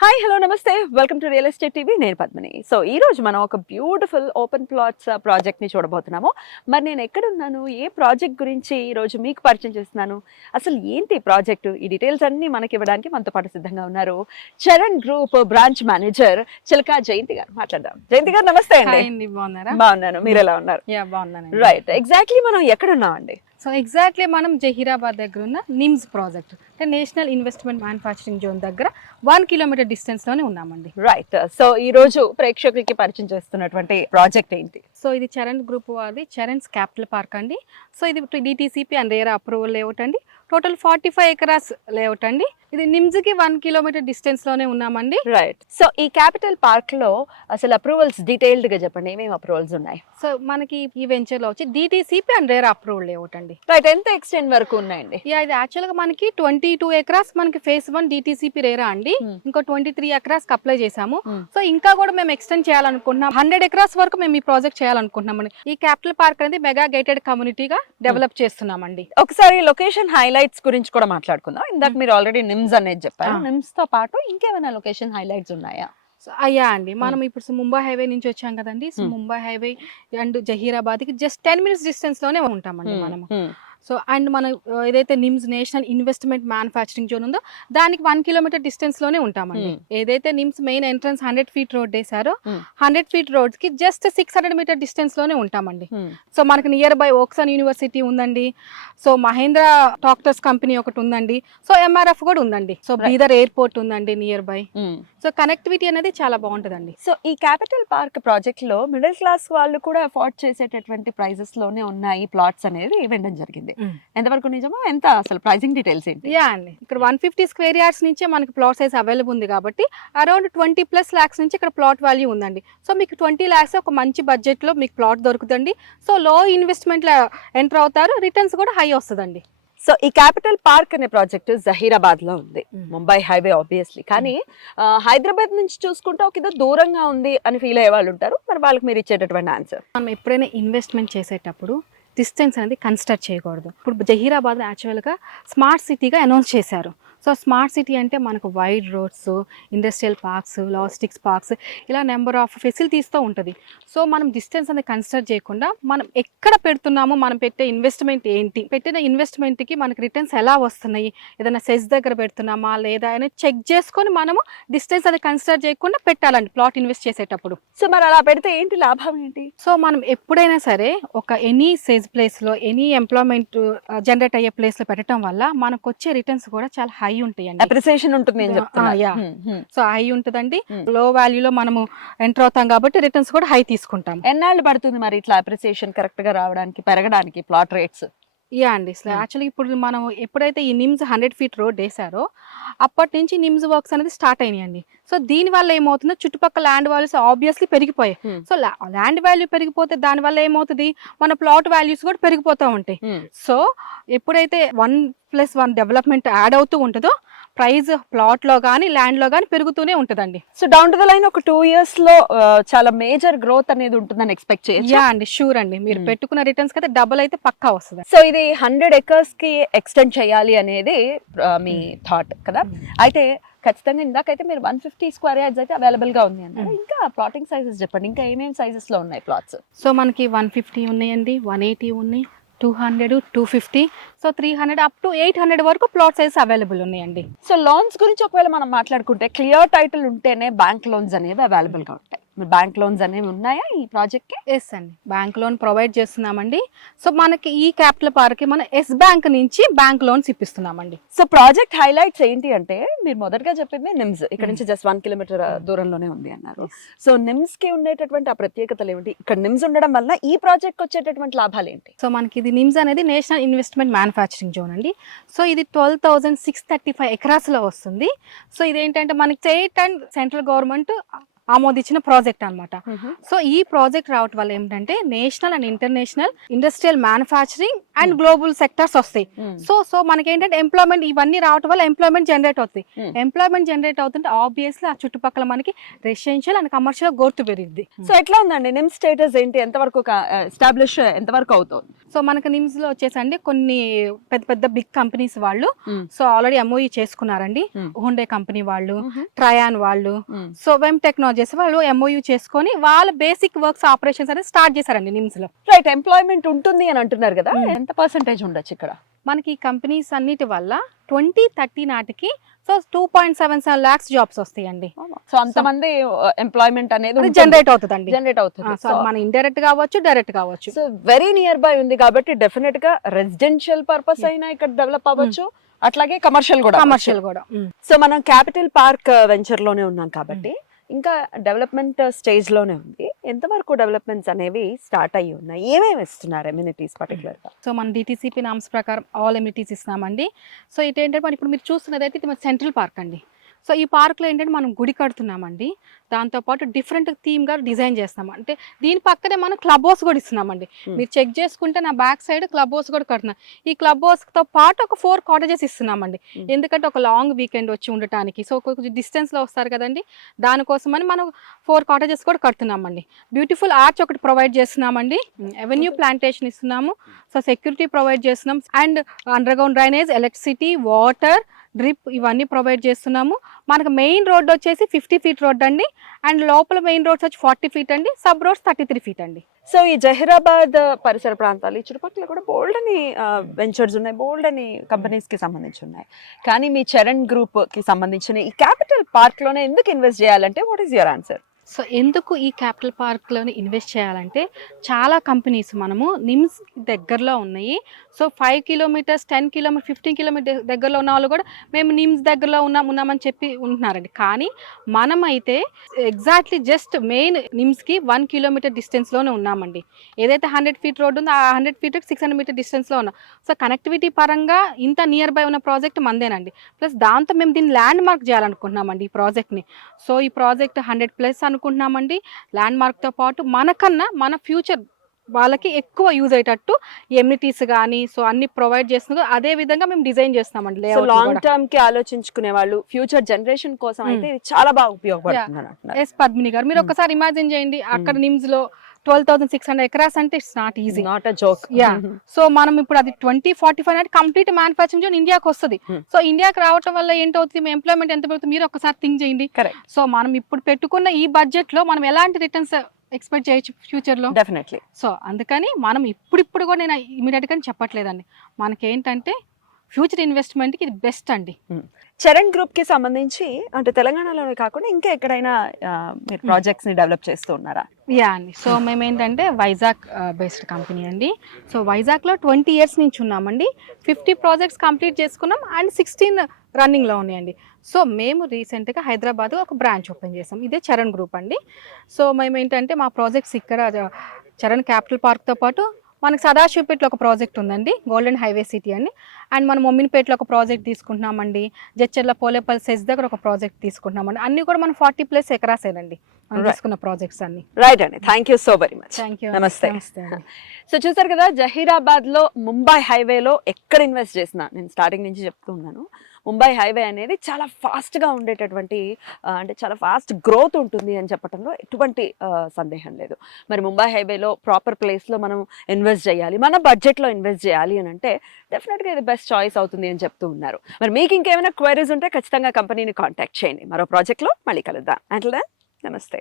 Hi hello నమస్తే welcome to real estate TV నేను Padmini. So ఈ రోజు మనం ఒక బ్యూటిఫుల్ ఓపెన్ ప్లాట్స్ ప్రాజెక్ట్ ని చూడబోతున్నాము. మరి నేను ఎక్కడ ఉన్నాను, ఏ ప్రాజెక్ట్ గురించి ఈ రోజు మీకు పరిచయం చేస్తున్నాను, అసలు ఏంటి ప్రాజెక్టు, ఈ డీటెయిల్స్ అన్ని మనకి ఇవ్వడానికి మనతో పాటు సిద్ధంగా ఉన్నారు చరణ్ గ్రూప్ బ్రాంచ్ మేనేజర్ చిలకా జయంతి గారు. మాట్లాడదాం. జయంతి గారు నమస్తే అండి. బాగున్నాను, మీరు ఎలా ఉన్నారు? రైట్, ఎగ్జాక్ట్లీ మనం ఎక్కడ ఉన్నామండి? సో ఎగ్జాక్ట్లీ మనం జహీరాబాద్ దగ్గర ఉన్న నిమ్స్ ప్రాజెక్ట్ అంటే నేషనల్ ఇన్వెస్ట్మెంట్ మ్యానుఫ్యాక్చరింగ్ జోన్ దగ్గర 1 కిలోమీటర్ డిస్టెన్స్ లోనే ఉన్నామండి. రైట్, సో ఈ రోజు ప్రేక్షకులకి పరిచయం చేస్తున్నటువంటి ప్రాజెక్ట్ ఏంటి? సో ఇది చరణ్ గ్రూప్ వారి చరణ్స్ క్యాపిటల్ పార్క్ అండి. సో ఇది DTCP and RERA approval layout అండి. టోటల్ 45 ఎకరాస్ లేఅవుట్ అండి. ఇది నిమ్స్ కి 1 కిలోమీటర్ డిస్టెన్స్ లోనే ఉన్నామండి. రైట్, సో ఈ క్యాపిటల్ పార్క్ లో అసలు అప్రూవల్స్ డీటెయిల్డ్ గా చెప్పండి, ఏమేమి అప్రూవల్స్ ఉన్నాయి? సో మనకి ఈ వెంచర్ లో వచ్చి DTCP and RERA approval layout అండి. రైట్, ఎంత ఎక్స్టెండ్ వరకు ఉన్నాయండి? ఇది యాక్చువల్ గా మనకి 22 ఎకరాస్ మనకి ఫేస్ 1 డిటిసిపి రేరా అండి. ఇంకో 23 ఎకరాస్ కి అప్లై చేసాము. సో ఇంకా కూడా మేము ఎక్స్టెండ్ చేయాలనుకుంటున్నాం. 100 ఎకరాస్ వరకు మేము ఈ ప్రాజెక్ట్ చేయాలనుకుంటున్నాం. ఈ క్యాపిటల్ పార్క్ అనేది మెగా గేటెడ్ కమ్యూనిటీగా డెవలప్ చేస్తున్నామండి. ఒకసారి లొకేషన్ హైలైట్స్ గురించి కూడా మాట్లాడుకుందాం. ఇందాక మీరు ఆల్రెడీ నిమ్స్ అనేది చెప్పారు. నిమ్స్ తో పాటు ఇంకేమైనా లొకేషన్ హైలైట్స్ ఉన్నాయా? సో అయ్యా అండి, మనం ఇప్పుడు ముంబై హైవే నుంచి వచ్చాం కదండి. So Mumbai highway and Zaheerabad కి జస్ట్ 10 మినిట్స్ డిస్టెన్స్ లోనే ఉంటామండి మనము. సో అండ్ మనం ఏదైతే NIMZ national investment manufacturing zone ఉందో దానికి 1 కిలోమీటర్ డిస్టెన్స్ లోనే ఉంటామండి. ఏదైతే NIMZ main entrance 100 feet road వేసారో 100 ఫీట్ రోడ్ కి జస్ట్ 600 మీటర్ డిస్టెన్స్ లోనే ఉంటామండి. సో మనకి నియర్ బై ఓక్సన్ యూనివర్సిటీ ఉందండి. సో మహేంద్ర ట్రాక్టర్స్ కంపెనీ ఒకటి ఉందండి. సో ఎంఆర్ఎఫ్ కూడా ఉందండి. సో బీదర్ ఎయిర్పోర్ట్ ఉందండి నియర్ బై. సో కనెక్టివిటీ అనేది చాలా బాగుంటుందండి. సో ఈ క్యాపిటల్ పార్క్ ప్రాజెక్ట్ లో మిడిల్ క్లాస్ వాళ్ళు కూడా అఫోర్డ్ చేసేటటువంటి ప్రైజెస్ లోనే ఉన్నాయి ప్లాట్స్ అనేది ఇవ్వడం జరిగింది. ఎంతవరకు నిజమో, ఎంత అసలు ప్రైసింగ్ డీటెయిల్స్ ఏంటి? యా అండి, ఇక్కడ 150 స్క్వేర్ యార్డ్స్ నుంచే మనకి ప్లాట్ సైజ్ అవైలబుల్ ఉంది కాబట్టి అరౌండ్ 20+ lakhs నుంచి ఇక్కడ ప్లాట్ వాల్యూ ఉందండి. సో మీకు 20 lakhs ఒక మంచి బడ్జెట్ లో మీకు ప్లాట్ దొరుకుతుంది. సో లో ఇన్వెస్ట్మెంట్ లో ఎంటర్ అవుతారు, రిటర్న్స్ కూడా హై వస్తుందండి. సో ఈ క్యాపిటల్ పార్క్ అనే ప్రాజెక్ట్ జహీరాబాద్ లో ఉంది, ముంబై హైవే ఆబ్వియస్లీ. కానీ హైదరాబాద్ నుంచి చూసుకుంటే ఒక ఏదో దూరంగా ఉంది అని ఫీల్ అయ్యే వాళ్ళు ఉంటారు. మరి వాళ్ళకి మీరు ఇచ్చేటటువంటి ఆన్సర్? మనం ఎప్పుడైనా ఇన్వెస్ట్మెంట్ చేసేటప్పుడు డిస్టెన్స్ అనేది కన్సిడర్ చేయకూడదు. ఇప్పుడు జహీరాబాద్ యాక్చువల్గా స్మార్ట్ సిటీగా అనౌన్స్ చేశారు. సో స్మార్ట్ సిటీ అంటే మనకు wide roads, industrial parks, logistics parks, ఇలా నెంబర్ ఆఫ్ ఫెసిలిటీస్తో ఉంటుంది. సో మనం డిస్టెన్స్ అనేది కన్సిడర్ చేయకుండా మనం ఎక్కడ పెడుతున్నామో, మనం పెట్టే ఇన్వెస్ట్మెంట్ ఏంటి, పెట్టిన ఇన్వెస్ట్మెంట్కి మనకి రిటర్న్స్ ఎలా వస్తున్నాయి, ఏదైనా సెస్ దగ్గర పెడుతున్నామా లేదా అని చెక్ చేసుకొని మనము డిస్టెన్స్ అనేది కన్సిడర్ చేయకుండా పెట్టాలండి ప్లాట్ ఇన్వెస్ట్ చేసేటప్పుడు. సో మరి అలా పెడితే ఏంటి లాభం ఏంటి? సో మనం ఎప్పుడైనా సరే ఒక ఎనీ సేజ్ ప్లేస్లో, ఎనీ ఎంప్లాయ్మెంట్ జనరేట్ అయ్యే ప్లేస్లో పెట్టడం వల్ల మనకు వచ్చే రిటర్న్స్ కూడా చాలా హై ఉంటాయండి. అప్రిసియేషన్ ఉంటుంది అని చెప్తున్నా. సో హై ఉంటుందండి. లో వాల్యూలో మనము ఎంటర్ అవుతాం కాబట్టి రిటర్న్స్ కూడా హై తీసుకుంటాం. ఎన్నాళ్ళు పడుతుంది మరి ఇట్లా అప్రిసియేషన్ కరెక్ట్ గా రావడానికి, పెరగడానికి ప్లాట్ రేట్స్? యా అండి, యాక్చువల్లీ ఇప్పుడు మనం ఎప్పుడైతే ఈ నిమ్స్ 100 ఫీట్ రోడ్ వేసారో అప్పటి నుంచి నిమ్స్ వర్క్స్ అనేది స్టార్ట్ అయినాయండి. సో దీని వల్ల ఏమవుతుందో చుట్టుపక్కల ల్యాండ్ వాల్యూస్ ఆబ్వియస్లీ పెరిగిపోయాయి. సో ల్యాండ్ వాల్యూ పెరిగిపోతే దాని వల్ల ఏమవుతుంది, మన ప్లాట్ వాల్యూస్ కూడా పెరిగిపోతూ ఉంటాయి. సో ఎప్పుడైతే 1+1 డెవలప్మెంట్ యాడ్ అవుతూ ఉంటుందో ప్రైస్ ప్లాట్ లో కానీ ల్యాండ్ లో కానీ పెరుగుతూనే ఉంటుందండి. So down to the line ఒక 2 years లో చాలా మేజర్ గ్రోత్ అనేది ఉంటుందని ఎక్స్పెక్ట్ చేయొచ్చు. యా అండి, షూర్ అండి. మీరు పెట్టుకున్న రిటర్న్స్ అయితే డబుల్ అయితే పక్కా వస్తుంది. సో ఇది 100 acres కి ఎక్స్టెండ్ చేయాలి అనేది మీ థాట్ కదా? అయితే ఖచ్చితంగా ఇందాకైతే మీరు 150 స్క్వేర్ యార్డ్స్ అయితే అవైలబుల్ గా ఉంది అన్నారు. ఇంకా ప్లాటింగ్ సైజెస్ చెప్పండి, ఇంకా ఏమేమి సైజెస్ లో ఉన్నాయి ప్లాట్స్? సో మనకి 150 ఉన్నాయండి, 180 ఉన్నాయి, 200, 250, సో 300 అప్ టు 800 వరకు ప్లాట్ సైజ్ అవైలబుల్ ఉన్నాయండి. సో లోన్స్ గురించి ఒకవేళ మనం మాట్లాడుకుంటే క్లియర్ టైటిల్ ఉంటేనే బ్యాంక్ లోన్స్ అనేవి అవైలబుల్ గా ఉంటాయి. బ్యాంక్ లోన్స్ అనేవి ఉన్నాయా ఈ ప్రాజెక్ట్ కి? ఎస్ అండి, బ్యాంక్ లోన్ ప్రొవైడ్ చేస్తున్నామండి. సో మనకి ఈ క్యాపిటల్ పార్క్ కి మనం ఎస్ బ్యాంక్ నుంచి బ్యాంక్ లోన్స్ ఇప్పిస్తున్నామండి. సో ప్రాజెక్ట్ హైలైట్స్ ఏంటి అంటే, మీరు మొదటగా చెప్పింది నిమ్స్ ఇక్కడ నుంచి జస్ట్ 1 kilometer దూరంలోనే ఉంది అన్నారు. సో నిమ్స్ కి ఉండేటటువంటి ఆ ప్రత్యేకతలు ఏమిటి? ఇక్కడ నిమ్స్ ఉండడం వల్ల ఈ ప్రాజెక్ట్ వచ్చేటటువంటి లాభాలు ఏంటి? సో మనకి ఇది నిమ్స్ అనేది నేషనల్ ఇన్వెస్ట్మెంట్ మ్యానుఫ్యాక్చరింగ్ జోన్ అండి. సో ఇది 12,635 ఎకరాస్ లో వస్తుంది. సో ఇదేంటంటే మనకి స్టేట్ అండ్ సెంట్రల్ గవర్నమెంట్ ఆమోదించిన ప్రాజెక్ట్ అన్నమాట. సో ఈ ప్రాజెక్ట్ రావటం వల్ల ఏంటంటే national and international industrial manufacturing and global sectors వస్తాయి. సో మనకి ఏంటంటే ఎంప్లాయ్మెంట్ ఇవన్నీ రావటం వల్ల ఎంప్లాయ్మెంట్ జనరేట్ అవుతుంది. ఎంప్లాయ్మెంట్ జనరేట్ అవుతుంటే ఆబ్వియస్లీ ఆ చుట్టుపక్కల మనకి రెసిడెన్షియల్ అండ్ కమర్షియల్ గ్రోత్ పెరిగింది. సో ఎట్లా ఉందండి నిమ్స్ స్టేటస్ ఏంటి, ఎంతవరకు ఎస్టాబ్లిష్ ఎంతవరకు అవుతుంది? సో మనకి నిమ్స్ లో వచ్చేసండి కొన్ని పెద్ద పెద్ద బిగ్ కంపెనీస్ వాళ్ళు సో ఆల్రెడీ ఎంఓయూ చేసుకున్నారండి. హుండే కంపెనీ వాళ్ళు, ట్రయాన్ వాళ్ళు, సో వెమ్ టెక్నాలజీస్ వాళ్ళు ఎంఓయూ చేసుకొని వాళ్ళ బేసిక్ వర్క్స్ ఆపరేషన్స్ అనేది స్టార్ట్ చేశారండి నిమ్స్ లో. రైట్, ఎంప్లాయ్మెంట్ ఉంటుంది అని అంటున్నారు కదా, ఎంత పర్సెంటేజ్ ఉండొచ్చు ఇక్కడ? మనకి ఈ కంపెనీస్ అన్నిటి వల్ల 2030 నాటికి సో 2.77 lakhs జాబ్స్ వస్తాయండి. సో అంతమంది ఎంప్లాయ్మెంట్ అనేది జనరేట్ అవుతుందండి. జనరేట్ అవుతుంది. సో మన ఇండైరెక్ట్ కావచ్చు, డైరెక్ట్ కావచ్చు. సో వెరీ నియర్ బై ఉంది కాబట్టి డెఫినెట్ గా రెసిడెన్షియల్ పర్పస్ అయినా ఇక్కడ డెవలప్ అవ్వచ్చు, అట్లాగే కమర్షియల్ కూడా. సో మనం క్యాపిటల్ పార్క్ వెంచర్ లోనే ఉన్నాం కాబట్టి ఇంకా డెవలప్మెంట్ స్టేజ్ లోనే ఉంది. ఎంతవరకు డెవలప్మెంట్స్ అనేవి స్టార్ట్ అయ్యి ఉన్నాయి, ఏమేమి ఇస్తున్నారు ఎమ్యూనిటీస్ పర్టికులర్ గా? సో మన డిటిసిపి నామ్స్ ప్రకారం ఆల్ ఎమ్యూనిటీస్ ఇస్తున్నామండి. సో ఇదేంటంటే మన ఇప్పుడు మీరు చూస్తున్నది అయితే ఇది మన సెంట్రల్ పార్క్ అండి. సో ఈ పార్క్లో ఏంటంటే మనం గుడి కడుతున్నామండి, దాంతోపాటు డిఫరెంట్ థీమ్గా డిజైన్ చేస్తాం. అంటే దీని పక్కనే మనం క్లబ్ హౌస్ కూడా ఇస్తున్నామండి. మీరు చెక్ చేసుకుంటే నా బ్యాక్ సైడ్ క్లబ్ హౌస్ కూడా కడుతున్నాం. ఈ క్లబ్ హౌస్తో పాటు ఒక 4 cottages ఇస్తున్నామండి. ఎందుకంటే ఒక లాంగ్ వీకెండ్ వచ్చి ఉండటానికి, సో కొంచెం డిస్టెన్స్లో వస్తారు కదండి, దానికోసమని మనం 4 cottages కూడా కడుతున్నామండి. బ్యూటిఫుల్ ఆర్చ్ ఒకటి ప్రొవైడ్ చేస్తున్నామండి, ఎవెన్యూ ప్లాంటేషన్ ఇస్తున్నాము, సో సెక్యూరిటీ ప్రొవైడ్ చేస్తున్నాం, and under ground drainage, electricity, water, drip ఇవన్నీ ప్రొవైడ్ చేస్తున్నాము. మనకు మెయిన్ రోడ్ వచ్చేసి 50 feet రోడ్ అండి, అండ్ లోపల మెయిన్ రోడ్స్ వచ్చి 40 feet అండి, సబ్ రోడ్స్ 33 feet అండి. సో ఈ జహీరాబాద్ పరిసర ప్రాంతాలు ఈ చుట్టుపక్కల కూడా బోల్డ్ అని వెంచర్స్ ఉన్నాయి, బోల్డ్ అని కంపెనీస్ కి సంబంధించి ఉన్నాయి. కానీ మీ చరణ్ గ్రూప్ కి సంబంధించిన ఈ క్యాపిటల్ పార్క్ లోనే ఎందుకు ఇన్వెస్ట్ చేయాలంటే what is your answer? So ఎందుకు ఈ క్యాపిటల్ పార్క్లోని ఇన్వెస్ట్ చేయాలంటే చాలా కంపెనీస్ మనము నిమ్స్ దగ్గరలో ఉన్నాయి. సో 5 kilometers, 10 kilometers, 15 kilometers దగ్గరలో ఉన్న వాళ్ళు కూడా మేము నిమ్స్ దగ్గరలో ఉన్నామని చెప్పి ఉంటున్నారండి. కానీ మనమైతే ఎగ్జాక్ట్లీ జస్ట్ మెయిన్ నిమ్స్కి 1 kilometer డిస్టెన్స్లోనే ఉన్నామండి. ఏదైతే 100 feet రోడ్ ఉందో ఆ 100 feet 600 meter డిస్టెన్స్లో ఉన్నాం. సో కనెక్టివిటీ పరంగా ఇంత నియర్ బై ఉన్న ప్రాజెక్ట్ మందేనండి. ప్లస్ దాంతో మేము దీన్ని ల్యాండ్ మార్క్ చేయాలనుకుంటున్నామండి ఈ ప్రాజెక్ట్ని. సో ఈ ప్రాజెక్ట్ 100+ అనుకుంటున్నామండి. ల్యాండ్ మార్క్తో పాటు మనకన్నా మన ఫ్యూచర్ వాళ్ళకి ఎక్కువ యూజ్ అయ్యేటట్టు ఎమ్యూనిటీస్ కానీ సో అన్ని ప్రొవైడ్ చేస్తున్నారు. అదే విధంగా మేము డిజైన్ చేస్తామండి. లాంగ్ టర్మ్ కి ఆలోచించుకునే వాళ్ళు, ఫ్యూచర్ జనరేషన్ కోసం అయితే ఇది చాలా బాగా ఉపయోగపడుతుంది. ఎస్ పద్మిని గారు, మీరు ఒకసారి ఇమాజిన్ చేయండి, అక్కడ నిమ్స్ లో 12,600 acres అంటే it's not easy, not a joke. So మనం ఇప్పుడు అది 2045 నాటి కంప్లీట్ మ్యానుఫ్యాక్చరింగ్ జోన్ ఇండియాకి వస్తుంది. సో ఇండియాకి రావడం వల్ల ఏంటవుతుంది, ఎంప్లాయ్మెంట్ ఎంత పెరుగుతుంది మీరు ఒకసారి థింక్ చేయండి. సో మనం ఇప్పుడు పెట్టుకున్న ఈ బడ్జెట్ లో మనం ఎలాంటి రిటర్న్స్ ఎక్స్పెక్ట్ చేయొచ్చు ఫ్యూచర్ లో? డెఫినెట్లీ. సో అందుకని మనం ఇప్పుడు కూడా నేను ఇమీడియట్ గా చెప్పట్లేదండి, మనకేంటంటే ఫ్యూచర్ ఇన్వెస్ట్మెంట్ కి ఇది బెస్ట్ అండి. చరణ్ గ్రూప్ కి సంబంధించి అంటే తెలంగాణలోనే కాకుండా ఇంకా ఎక్కడైనా మీరు ప్రాజెక్ట్స్ ని డెవలప్ చేస్తూ ఉన్నారా? యా అండి. సో మేము ఏంటంటే వైజాగ్ బేస్డ్ కంపెనీ అండి. సో వైజాగ్లో 20 years నుంచి ఉన్నామండి. 50 projects కంప్లీట్ చేసుకున్నాం అండ్ 16 రన్నింగ్లో ఉన్నాయండి. సో మేము రీసెంట్గా హైదరాబాద్ ఒక బ్రాంచ్ ఓపెన్ చేసాం, ఇదే చరణ్ గ్రూప్ అండి. సో మేము ఏంటంటే మా ప్రాజెక్ట్స్ ఇక్కడ చరణ్ క్యాపిటల్ పార్క్తో పాటు మనకి సదాశివపేటలో ఒక ప్రాజెక్ట్ ఉందండి, గోల్డెన్ హైవే సిటీ అని, అండ్ మనం మొమ్మిన్పేటలో ఒక ప్రాజెక్ట్ తీసుకుంటున్నామండి, జడ్చర్ల పోలేపల్లి సెజ్ దగ్గర ఒక ప్రాజెక్ట్ తీసుకుంటున్నామండి. అన్ని కూడా మనం 40+ acres ఏనండి మనం తీసుకున్న ప్రాజెక్ట్స్ అన్ని. రైట్ అండి, thank you so very much. Thank you. నమస్తే. సో చూసారు కదా, జహీరాబాద్ లో ముంబై హైవేలో ఎక్కడ ఇన్వెస్ట్ చేసినా, నేను స్టార్టింగ్ నుంచి చెప్తూ ఉన్నాను, ముంబై హైవే అనేది చాలా ఫాస్ట్గా ఉండేటటువంటి అంటే చాలా ఫాస్ట్ గ్రోత్ ఉంటుంది అని చెప్పడంలో ఎటువంటి సందేహం లేదు. మరి ముంబై హైవేలో ప్రాపర్ ప్లేస్లో మనం ఇన్వెస్ట్ చేయాలి, మన బడ్జెట్లో ఇన్వెస్ట్ చేయాలి అని అంటే డెఫినెట్గా ఇది బెస్ట్ చాయిస్ అవుతుంది అని చెప్తూ ఉన్నారు. మరి మీకు ఇంకేమైనా క్వైరీస్ ఉంటే ఖచ్చితంగా కంపెనీని కాంటాక్ట్ చేయండి. మరో ప్రాజెక్ట్లో మళ్ళీ కలుద్దాం. అంటిల్ దెన్ నమస్తే.